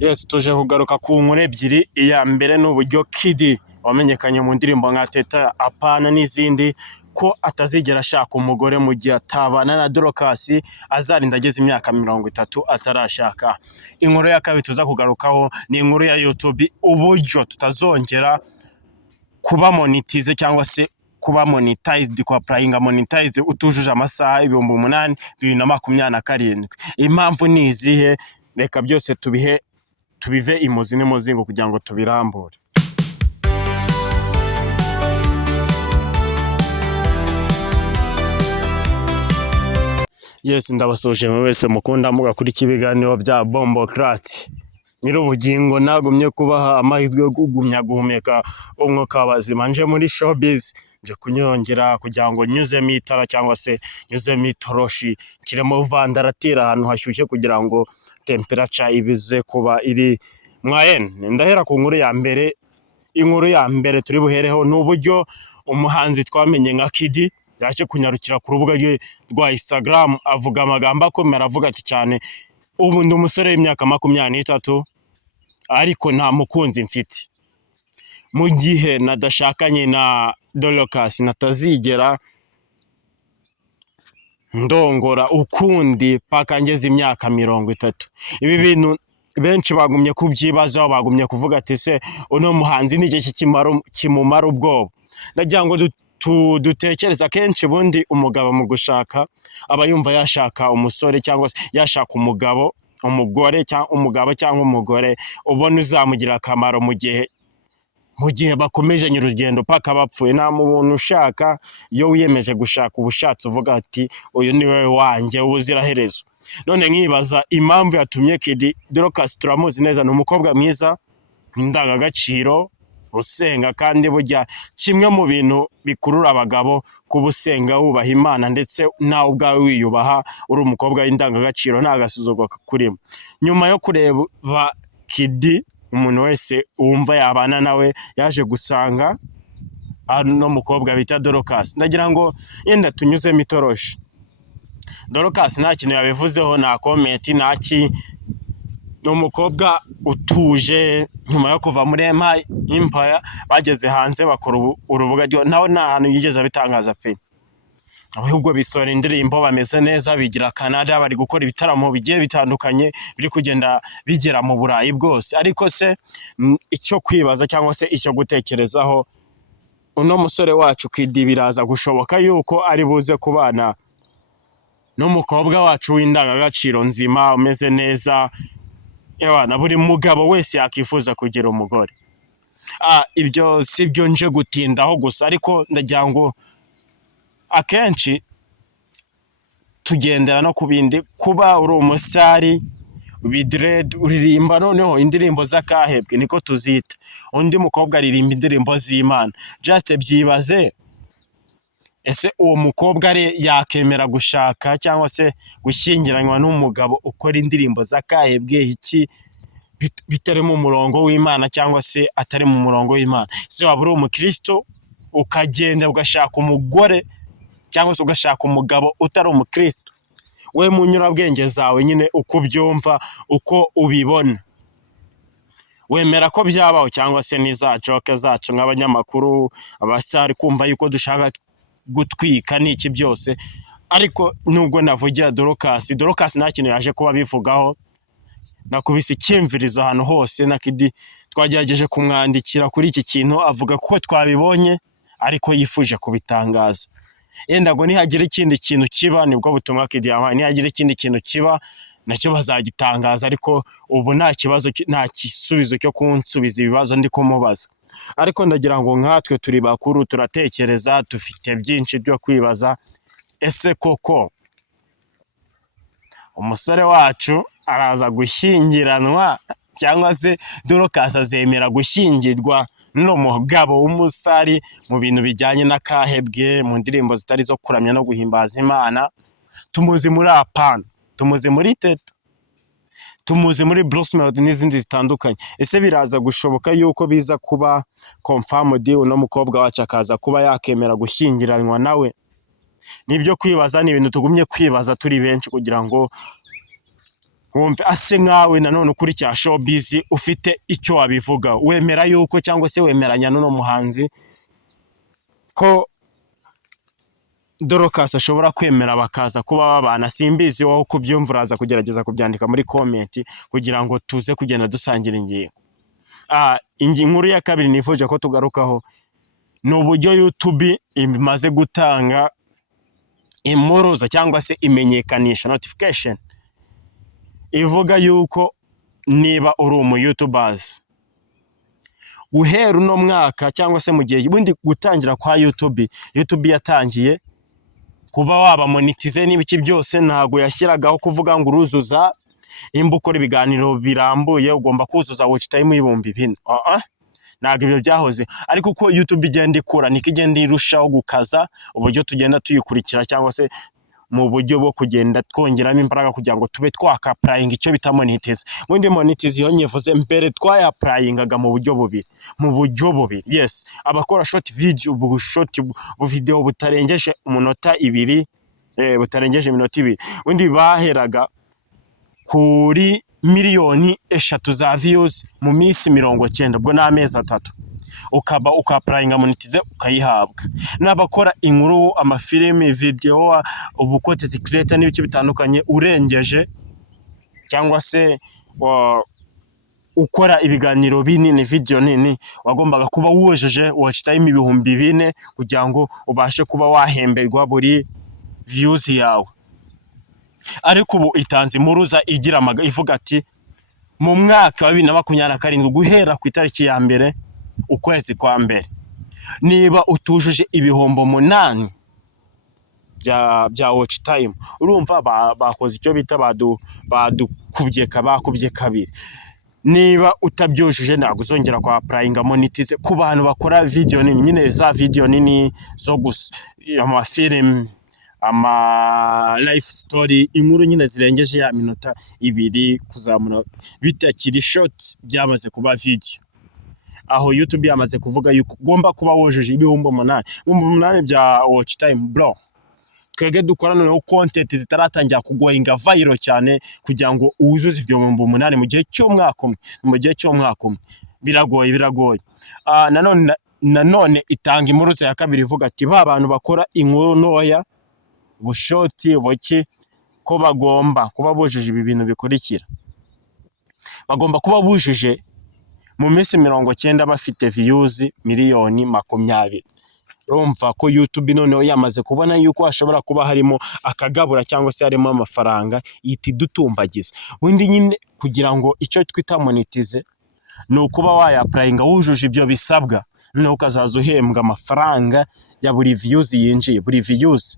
Yes, tuje kugaruka ku nkuru ebyiri. Iya mbere ni uburyo Kid wamenyekanye mu ndirimbo nka Teta Apana n'izindi ko atazigera ashaka umugore mu gihe atabana na Dorcas azarinda ageze imyaka 30 atarashaka. Inkuru ya kabiri tuza kugarukaho ni inkuru ya YouTube, uburyo tutazongera kuba monetize cyangwa se kuba monetized kwa playing monetized utujuje amasaha 8,000 2027. Impamvu ni izihe? Reka byose tubive imuzi n'umuzingo kugira ngo tubirambure. Yes, ndabasoje wese mukunda muga kuri kibiganiro bya Bombocrat. Nyir'ubugingo nagumye kubaha amahirwe yo kugumya guhumeka umwuka w'abazima. Nje muri showbiz nje kunyongera kugira ngo nyuzemo itara cyangwa se nyuzemo itoroshi kiremo vandaratira ahantu hashyushye kugira ngo temperature ibize kuba iri mwayen. Ndahera ku nkuru ya mbere. Inkuru ya mbere turi buhereho n'uburyo umuhanzi twamenye nka Kid yaje kunyarukira ku rubuga rwa Instagram avuga amagambo akomera, avuga ati cyane ubu ndi umusore w'imyaka 23 ariko nta mukunzi mfite. Mu gihe nadashakanye na Dorcas natazigera ndongora ukundi paka ngeze imyaka 30. Ibi bintu benshi bagumye kubyibazaho, bagumye kuvuga ati se uno muhanzi ni iki kimumara ubwoba. Ndagira ngo dutekereza kenshi bundi umugabo mu gushaka aba yumva yashaka umusore cyangwa se yashaka umugore cyangwa umugabo cyangwa umugore ubona uzamugira akamaro mu gihe bakomeje nyurugendo paka bapfuye. Nta muntu ushaka iyo wiyemeje gushaka ubushatsi uvuga ati uyu ni we wanjye ubuziraherezo. None nkibaza impamvu yatumye Kid Dorcas turamuzi neza, ni umukobwa mwiza indangagaciro usenga, kandi burya kimwe mu bintu bikurura abagabo kubusenga wubaha Imana ndetse nawe ubwawe wiyubaha uri umukobwa w'indangagaciro nta gasuzuguro kurimo. Nyuma yo kureba Kid, umuntu wese wumva yabana nawe yaje gusanga no mukobwa bita Dorcas. Ndagira ngo yenda tunyuzemo itoroshi. Dorcas nta kintu yabivuzeho, nta comment naki. Ni umukobwa utuje. Nyuma yo kuva muri Empire bageze hanze bakora urubuga naho nta hantu yigeze bitangaza pe. Ahubwo bisora indirimbo bameze neza, bigira Canada, bari gukora ibitaramo bigiye bitandukanye biri kugenda bigera mu Burayi bwose. Ariko se icyo kwibaza cyangwa se icyo gutekerezaho, uno musore wacu Kid biraza gushoboka yuko ari buze kubana n'umukobwa wacu w'indangagaciro nzima umeze neza. Ewana buri mugabo wese yakifuza kugira umugore. Ibyo sibyo nje gutindaho gusa, ariko ndagira ngo akenshi tugendera no kubindi. Kuba uri umusari bidred uririmba noneho indirimbo z'akahebwe niko tuzita, undi mukobwa aririmba indirimbo z'Imana. Just byibaze, ese uwo mukobwa ari yakemera gushaka cyangwa se gushyingiranywa n'umugabo ukora indirimbo z'akahebwe iki bitari mu murongo w'Imana cyangwa se atari mu murongo w'Imana? Se waba uri umukristo ukagenda ugashaka umugore cyangwa se ugashaka umugabo utari umukristo? We munyurabwenge zawe nyine uko ubyumva, uko ubibona, wemera ko byabaho cyangwa se niza joke zacu nk'abanyamakuru abasitari kumva yuko dushaka gutwika n'iki byose? Ariko nubwo navugira Dorcas nta kintu yaje kuba bivugaho. Nakubise ikimvirizo ahantu hose na Kid twagerageje kumwandikira kuri iki kintu avuga ko twabibonye ariko yifuje kubitangaza. Yenda ngo nihagira ikindi kintu kiba, nibwo butumwa Kid yampaye, nihagira ikindi kintu kiba nacyo bazagitangaza. Ariko ubu nta kibazo, nta gisubizo cyo kunsubiza ibibazo ndi kumubaza. Ariko ndagira ngo nkatwe turi bakuru turatekereza, dufite byinshi byo kwibaza. Ese koko umusore wacu araza gushyingiranwa cyangwa se Dorcas azemera gushyingirwa n'umugabo w'umusari mu bintu bijyanye n'akahebwe, mu ndirimbo zitari zo kuramya no guhimbaza Imana? Tumuzi muri Apana, tumuzi muri Teta, tumuzi muri Bruce Melody n'izindi zitandukanye. Ese biraza gushoboka yuko biza kuba confirmed uno mukobwa wacu akaza kuba yakemera gushyingiranwa nawe? Nibyo kwibaza, ni ibintu tugumye kwibaza turi benshi kugira ngo wumve ase nkawe nanone ukurikira showbiz ufite icyo wabivuga, wemera yuko cyangwa se wemeranya n'uno muhanzi ko Dorcas ashobora kwemera bakaza kuba babana? Simbizi wowe kubyumva, uraza kugerageza kubyandika muri comment kugira ngo tuze kugenda dusangira ingingo. Inkuru ya kabiri nifuje ko tugarukaho ni uburyo YouTube imaze gutanga impuruza cyangwa se imenyekanisha notification ivuga yuko niba uri umu YouTubers guhera uno mwaka cyangwa se mu gihe bundi gutangira kwa YouTube yatangiye kuba waba monetize n'ibiki byose, ntago yashyiragaho kuvuga ngo uruzuza imba ukora ibiganiro birambuye ugomba kuzuza watch time y'ibihumbi 4. Ntago ibyo byahoze, ariko uko YouTube igenda ikura niko igenda irushaho gukaza uburyo tugenda tuyikurikira cyangwa se mu buryo bwo kugenda twongeramo imbaraga kugira ngo tube twaka-applying icyo bita monetize. Ubundi monetize iyo nyivuze mbere twaya-applyingaga mu buryo bubiri. Yes, abakora short video, video butarengeje umunota 2, butarengeje iminota 2, ubundi baheraga kuri miliyoni 3 za views mu minsi 90, ubwo n'amezi 3 ukaba uka-applyinga monetize ukayihabwa. N'abakora inkuru, amafilimi, video, ubucontent creator n'ibiki bitandukanye urengeje cyangwa se ukora ibiganiro binini, video nini, wagombaga kuba wujuje watch time ibihumbi 4 kugira ngo ubashe kuba wahemberwa buri views yawe. Ariko ubu itanze impuruza ivuga ati mu mwaka wa 2027 guhera ku itariki ya mbere ukwezi kwa mbere, niba utujuje ibihombo 8 bya watch time, urumva bakoze icyo bita bakubye kabiri. Niba utabyujuje ntabwo uzongera kwa applyinga monetize ku bantu bakora video nini, nyine za video nini zo amafilm, life story, inkuru nyine zirengeje ya minota 2 kuzamura bitakiri short, byamaze kuba video. Aho YouTube yamaze kuvuga yuko ugomba kuba wujuje ibihumbi 8 bya watch time bro. Twege dukorana no content zitaratangira kugoyinga viral cyane kugira ngo uzuze ibyo 8 mu gihe cy'umwaka umwe, biragoye. Nanone itanga impuruza ya kabiri ivuga ati ba bantu bakora inkuru ntoya, bushoti, boki, ko bagomba kuba bujuje ibi bintu bikurikira. Bagomba kuba bujuje mu minsi 90 bafite views miliyoni 20. Urumva ko YouTube noneho yamaze kubona yuko ashobora kuba harimo akagabura cyangwa se harimo amafaranga yiti dutumbagiza. Ubundi nyine kugira ngo icyo twita monetize ni ukuba waya-applyinga wujuje ibyo bisabwa, noneho ukazaza uhembwa amafaranga ya buri views yinjiye, buri views,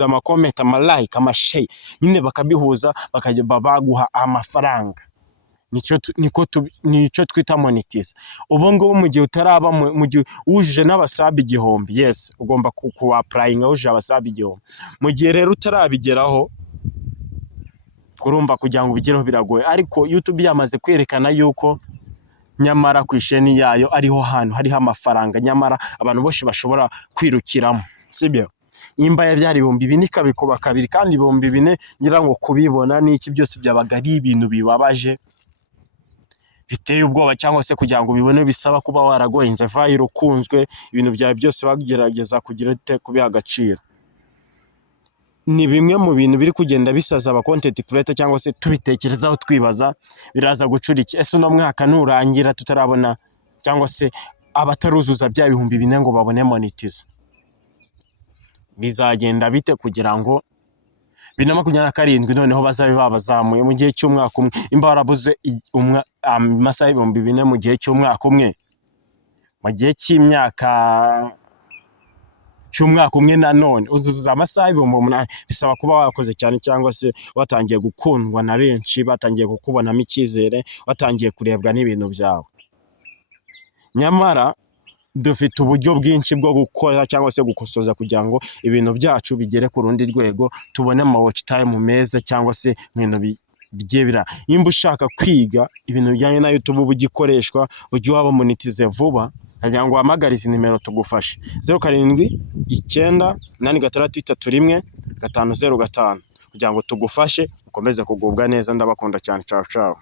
ama-comment, ama-like, ama-share, nyine bakabihuza bakajya baguha amafaranga. Nicyo twita monetize. Ubu ngubu mu gihe utaraba, mu gihe wujuje n'abasabi 1000, yes, ugomba ku-applyinga wujuje abasabi 1000. Mu gihe rero utarabigeraho, kurumva kugira ngo ubigereho biragoye, ariko YouTube yamaze kwerekana yuko nyamara ku isheni yayo ariho hantu hariho amafaranga, nyamara abantu bose bashobora kwirukiramo, sibyo? Imba byari 2000 ikabikuba kabiri, kandi 2000 ngira ngo kubibona n'iki byose byabaga ari ibintu bibabaje biteye ubwoba, cyangwa se kugira ngo bibone bisaba kuba waragoyenze viral, ukunzwe, ibintu byawe byose bagerageza kugira kubiha agaciro. Ni bimwe mu bintu biri kugenda bisaza aba content creator, cyangwa se tubitekerezaho twibaza biraza gucura iki. Ese no mwaka nurangira tutarabona cyangwa se abataruzuza bya bihumbi 4 ngo babone monetize, bizagenda bite kugira ngo 2027 noneho bazabe babazamuye mu gihe cy'umwaka umwe? Imba warabuze amasaha 2000 mu gihe cy'umwaka umwe, mu gihe cy'umwaka umwe nanone uzuza amasaha 8,000, bisaba kuba wakoze cyane, cyangwa se watangiye gukundwa na benshi, batangiye kukubonamo icyizere, watangiye kurebwa n'ibintu byawe. Nyamara dufite uburyo bwinshi bwo gukora cyangwa se gukosoza kugira ngo ibintu byacu bigere ku rundi rwego, tubone ama watch time meza, cyangwa se ibintu bigiye nimba ushaka kwiga ibintu bijyanye na YouTube bugikoreshwa ujye waba monetize vuba, kugira ngo uhamagarize nimero tugufashe 07 9 8 6 31 505 kugira ngo tugufashe ukomeze kugubwa neza. Ndabakunda cyane, ciao ciao.